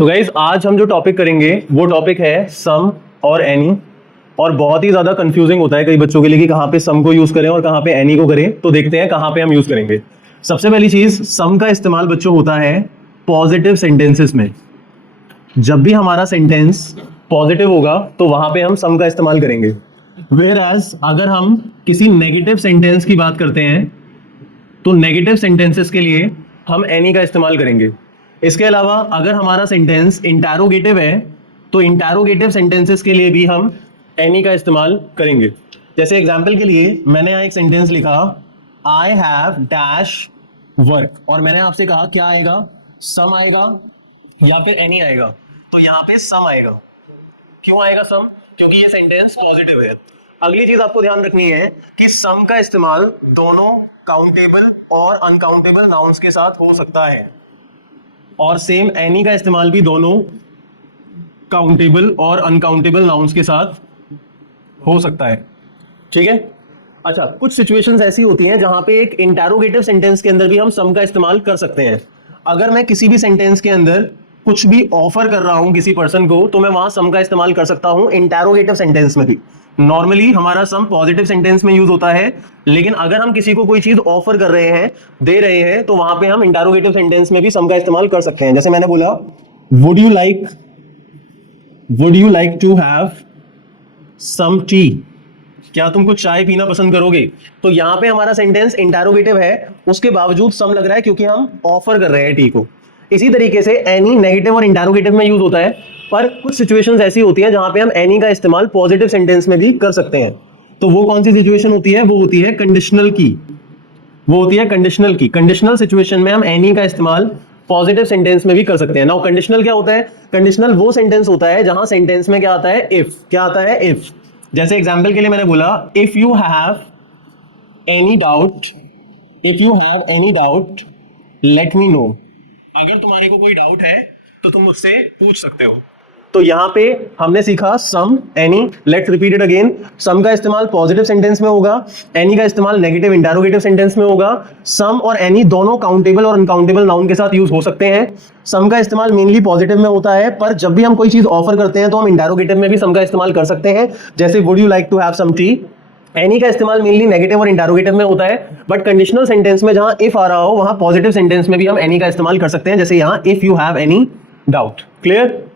तो गाइज आज हम जो टॉपिक करेंगे वो टॉपिक है सम और एनी। और बहुत ही ज्यादा कंफ्यूजिंग होता है कई बच्चों के लिए कि कहाँ पे सम को यूज करें और कहाँ पे एनी को करें। तो देखते हैं कहाँ पे हम यूज करेंगे। सबसे पहली चीज, सम का इस्तेमाल बच्चों होता है पॉजिटिव सेंटेंसेस में। जब भी हमारा सेंटेंस पॉजिटिव होगा तो वहां पे हम सम का इस्तेमाल करेंगे। वेयरएज अगर हम किसी नेगेटिव सेंटेंस की बात करते हैं तो नेगेटिव सेंटेंसेस के लिए हम एनी का इस्तेमाल करेंगे। इसके अलावा अगर हमारा सेंटेंस इंटरोगेटिव है तो इंटरोगेटिव सेंटेंसेस के लिए भी हम एनी का इस्तेमाल करेंगे। जैसे एग्जांपल के लिए मैंने यहाँ एक सेंटेंस लिखा, आई हैव डैश वर्क, और मैंने आपसे कहा क्या आएगा, सम आएगा या फिर एनी आएगा। तो यहाँ पे सम आएगा। क्यों आएगा सम? क्योंकि ये सेंटेंस पॉजिटिव है। अगली चीज आपको ध्यान रखनी है कि सम का इस्तेमाल दोनों काउंटेबल और अनकाउंटेबल नाउन्स के साथ हो सकता है, और सेम एनी का इस्तेमाल भी दोनों काउंटेबल और अनकाउंटेबल नाउन्स के साथ हो सकता है। ठीक है। अच्छा, कुछ सिचुएशंस ऐसी होती हैं जहां पे एक इंटरोगेटिव सेंटेंस के अंदर भी हम सम का इस्तेमाल कर सकते हैं। अगर मैं किसी भी सेंटेंस के अंदर कुछ भी ऑफर कर रहा हूं किसी पर्सन को तो मैं वहां सम का इस्तेमाल कर सकता हूं इंटरोगेटिव सेंटेंस में भी। नॉर्मली हमारा सम पॉजिटिव सेंटेंस में यूज होता है, लेकिन अगर हम किसी को कोई चीज ऑफर कर रहे हैं, दे रहे हैं, तो वहां पे हम इंटरोगेटिव सेंटेंस में भी सम का इस्तेमाल कर सकते हैं। जैसे मैंने बोला, would you like to have some tea, क्या तुम कुछ चाय पीना पसंद करोगे? तो यहां पे हमारा सेंटेंस इंटरोगेटिव है, उसके बावजूद सम लग रहा है क्योंकि हम ऑफर कर रहे हैं टी को। इसी तरीके से एनी नेगेटिव और इंटरोगेटिव में यूज होता है, पर कुछ सिचुएशंस ऐसी होती हैं जहां पे हम एनी का इस्तेमाल पॉजिटिव सेंटेंस में भी कर सकते हैं। तो वो कौन सी सिचुएशन होती है? वो होती है कंडीशनल की। कंडीशनल सिचुएशन में हम एनी का इस्तेमाल पॉजिटिव सेंटेंस में भी कर सकते हैं। नाउ कंडीशनल क्या होता है? कंडीशनल वो सेंटेंस होता है जहां सेंटेंस में क्या आता है, इफ। क्या आता है? इफ। जैसे एग्जांपल के लिए मैंने बोला, if you have any doubt let me know. अगर तुम्हारे को कोई डाउट है तो तुम मुझसे पूछ सकते हो। तो यहां पे हमने सीखा some, any. Let's repeat it again. Some का इस्तेमाल पॉजिटिव सेंटेंस में होगा, एनी का इस्तेमाल नेगेटिव इंटरोगेटिव सेंटेंस में होगा। सम और एनी दोनों काउंटेबल और अनकाउंटेबल नाउन के साथ यूज हो सकते हैं। सम का इस्तेमाल मेनली पॉजिटिव में होता है, पर जब भी हम कोई चीज ऑफर करते हैं तो हम इंटरोगेटिव में भी सम का इस्तेमाल कर सकते हैं। जैसे would you like to have some tea. Any का इस्तेमाल मेनली नेगेटिव और इंटरोगेटिव में होता है, बट कंडीशनल सेंटेंस में जहां इफ आ रहा हो वहां पॉजिटिव सेंटेंस में भी हम एनी का इस्तेमाल कर सकते हैं। जैसे यहां if you have any doubt. Clear?